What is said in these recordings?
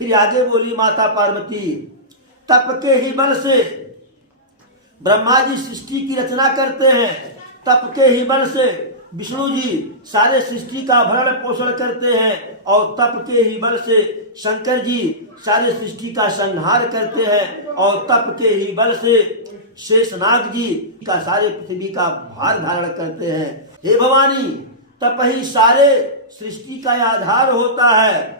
फिर आगे बोली माता पार्वती, तप के ही बल से ब्रह्मा जी सृष्टि की रचना करते हैं, तप के ही बल से विष्णु जी सारे सृष्टि का भरण पोषण करते हैं, और तप के ही बल से शंकर जी सारे सृष्टि का संहार करते हैं, और तप के ही बल से शेषनाग जी का सारे पृथ्वी का भार धारण करते हैं। हे भवानी, तप ही सारे सृष्टि का आधार होता है।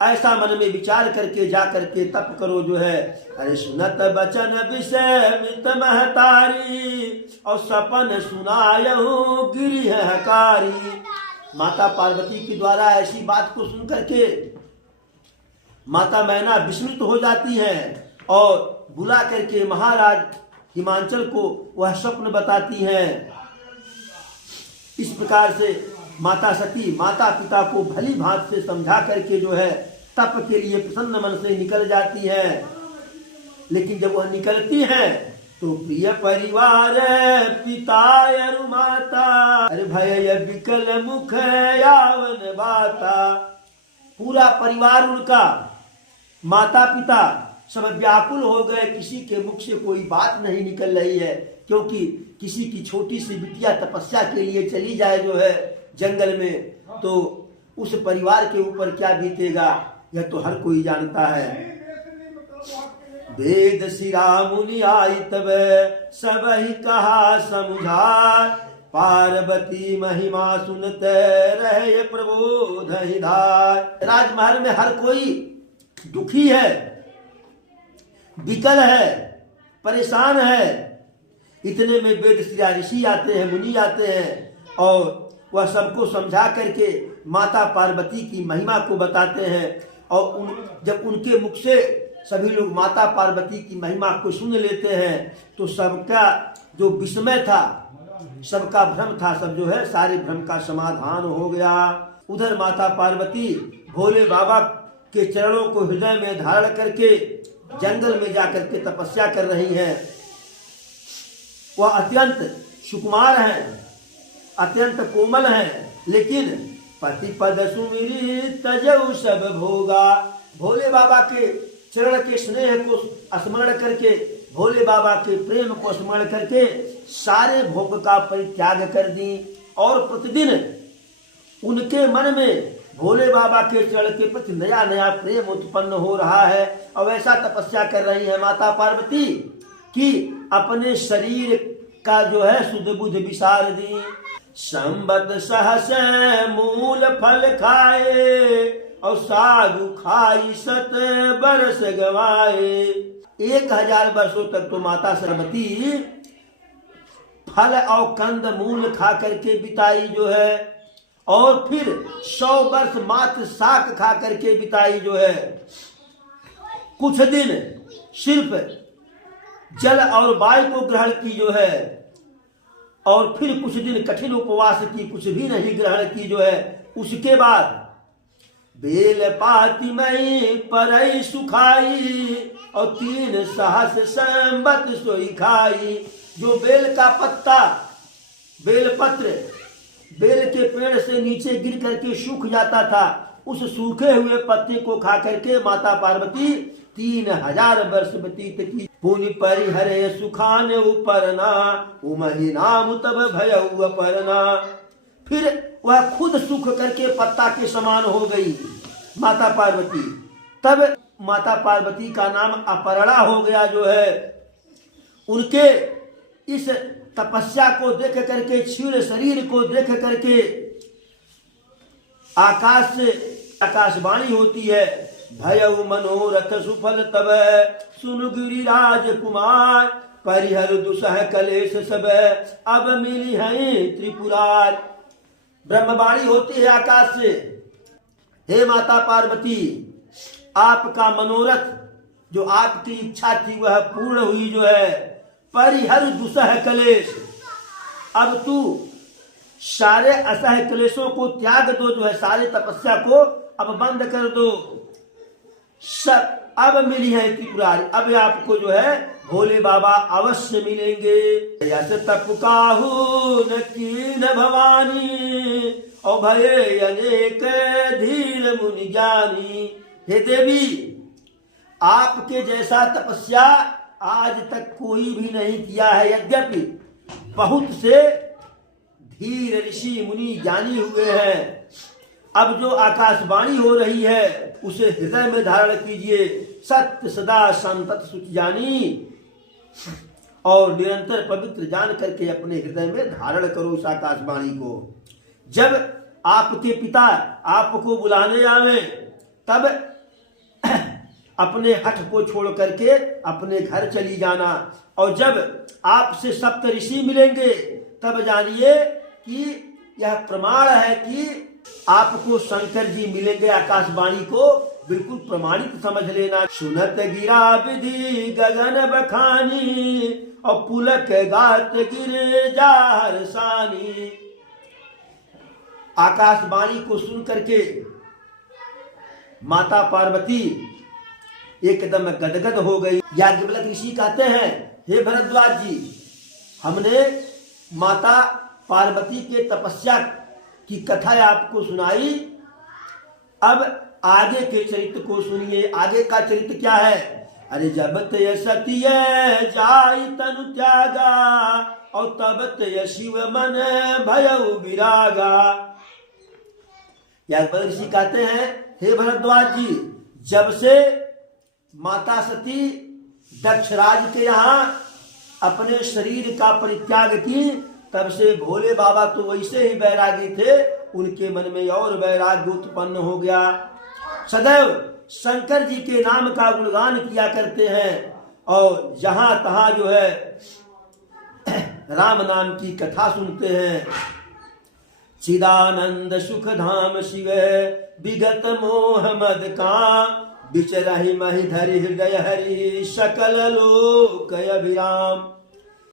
ऐसा मन में विचार करके जा करके तप करो जो है। अरे सुनत बचन विषय मित महतारी, और सपन सुनायहु गिरि हकारी। माता पार्वती के द्वारा ऐसी बात को सुन करके माता मैना विस्मित हो जाती हैं, और बुला करके महाराज हिमांचल को वह स्वप्न बताती हैं। इस प्रकार से माता सती माता पिता को भली भांति से समझा करके जो है तप के लिए प्रसन्न मन से निकल जाती है। लेकिन जब वह निकलती है तो प्रिय परिवार पिता अरु माता, अरे भय विकल मुख यावन बाता। पूरा परिवार उनका, माता पिता सब व्याकुल हो गए। किसी के मुख से कोई बात नहीं निकल रही है, क्योंकि किसी की छोटी सी बिटिया तपस्या के लिए चली जाए जो है जंगल में, तो उस परिवार के ऊपर क्या बीतेगा यह तो हर कोई जानता है। वेद शिरा मुनि आई तब सब ही कहा समुझार, पार्वती महिमा सुनते रहे प्रबोध हिधार। राजमहल में हर कोई दुखी है, विकल है, परेशान है। इतने में वेद शिरा ऋषि आते हैं, मुनि आते हैं, और वह सबको समझा करके माता पार्वती की महिमा को बताते हैं। और जब उनके मुख से सभी लोग माता पार्वती की महिमा को सुन लेते हैं तो सबका जो विस्मय था, सबका भ्रम था, सब जो है सारे भ्रम का समाधान हो गया। उधर माता पार्वती भोले बाबा के चरणों को हृदय में धारण करके जंगल में जाकर के तपस्या कर रही हैं। वह अत्यंत सुकुमार हैं, अत्यंत कोमल हैं, लेकिन पति पद सुमिरी तजऊ सब भोगा। भोले बाबा के चरण के स्नेह को स्मरण करके, भोले बाबा के प्रेम को स्मरण करके सारे भोग का परित्याग कर दी, और प्रतिदिन उनके मन में भोले बाबा के चरण के प्रति नया नया प्रेम उत्पन्न हो रहा है। और ऐसा तपस्या कर रही है माता पार्वती कि अपने शरीर का जो है सुध बुध विसार दी। संबत सहस मूल फल खाए, और सागु खाई सत बरस गवाए। 1000 वर्षों तक तो माता सरस्वती फल और कंद मूल खा करके बिताई जो है, और फिर 100 वर्ष मात्र शाक खा करके बिताई जो है। कुछ दिन सिर्फ जल और वायु को ग्रहण की जो है, और फिर कुछ दिन कठिन उपवास की, कुछ भी नहीं ग्रहण की जो है। उसके बाद बेल पाती मई परई सुखाई, और 3 सहस संबत सोई खाई। जो बेल का पत्ता, बेल पत्र बेल के पेड़ से नीचे गिर करके सूख जाता था, उस सूखे हुए पत्ते को खा करके माता पार्वती 3000 वर्ष व्यतीत की। पुनि परिहरे सुखान उपरना, उमहि नाम तब भयउ अपरना। फिर वह खुद सूख करके पत्ता के समान हो गई माता पार्वती। तब माता पार्वती का नाम अपरणा हो गया जो है। उनके इस तपस्या को देख करके, क्षीण शरीर को देख करके आकाश से आकाशवाणी होती है, भयउ मनोरथ सुफल तब सुनु गिरिराज कुमार, परिहर दुसह कलेश सब अब मिली है त्रिपुरार। ब्रह्मवाणी होती है आकाश से, हे माता पार्वती, आपका मनोरथ जो आपकी इच्छा थी वह पूर्ण हुई जो है। परिहर दुसह कलेश, अब तू सारे असह क्लेशों को त्याग दो जो है, सारे तपस्या को अब बंद कर दो। सब अब मिली है त्रिपुरारी, अब आपको जो है भोले बाबा अवश्य मिलेंगे। यस तप काहू न कीन भवानी, और भये अनेक धीर मुनि ज्ञानी। हे देवी, आपके जैसा तपस्या आज तक कोई भी नहीं किया है। यद्यपि बहुत से धीर ऋषि मुनि ज्ञानी हुए हैं, अब जो आकाशवाणी हो रही है उसे हृदय में धारण कीजिए। सत्य सदा संतत सुच जानी, और निरंतर पवित्र जान करके अपने हृदय में धारण करो इस आकाशवाणी को। जब आपके पिता आपको बुलाने आवे तब अपने हठ को छोड़ करके अपने घर चली जाना, और जब आपसे सप्त ऋषि मिलेंगे तब जानिए कि यह प्रमाण है कि आपको शंकर जी मिलेंगे। आकाशवाणी को बिल्कुल प्रमाणित समझ लेना। सुनत गिरा विधि गगन बखानी, और पुलक गात गिरे जार सानी। आकाशवाणी को सुन करके माता पार्वती एकदम गदगद हो गई। याज्ञवल्क्य ऋषि कहते हैं, हे भरद्वाज जी, हमने माता पार्वती के तपस्या की कथा आपको सुनाई, अब आगे के चरित्र को सुनिए। आगे का चरित्र क्या है? अरे जब तय सती जाई तनु त्यागा, और तब तय शिव मन भयउ विरागा। याज्ञवल्क्य ऋषि कहते हैं, हे भरद्वाज जी, जब से माता सती दक्षराज के यहाँ अपने शरीर का परित्याग की, तब से भोले बाबा तो वैसे ही वैरागी थे, उनके मन में और वैराग्य उत्पन्न हो गया। सदैव शंकर जी के नाम का गुणगान किया करते हैं, और जहां तहां जो है राम नाम की कथा सुनते हैं। चिदानंद सुख धाम शिव विगत मोह मद काम, बिचरहि महि धरि हृदय हरि सकल लोक अभिराम।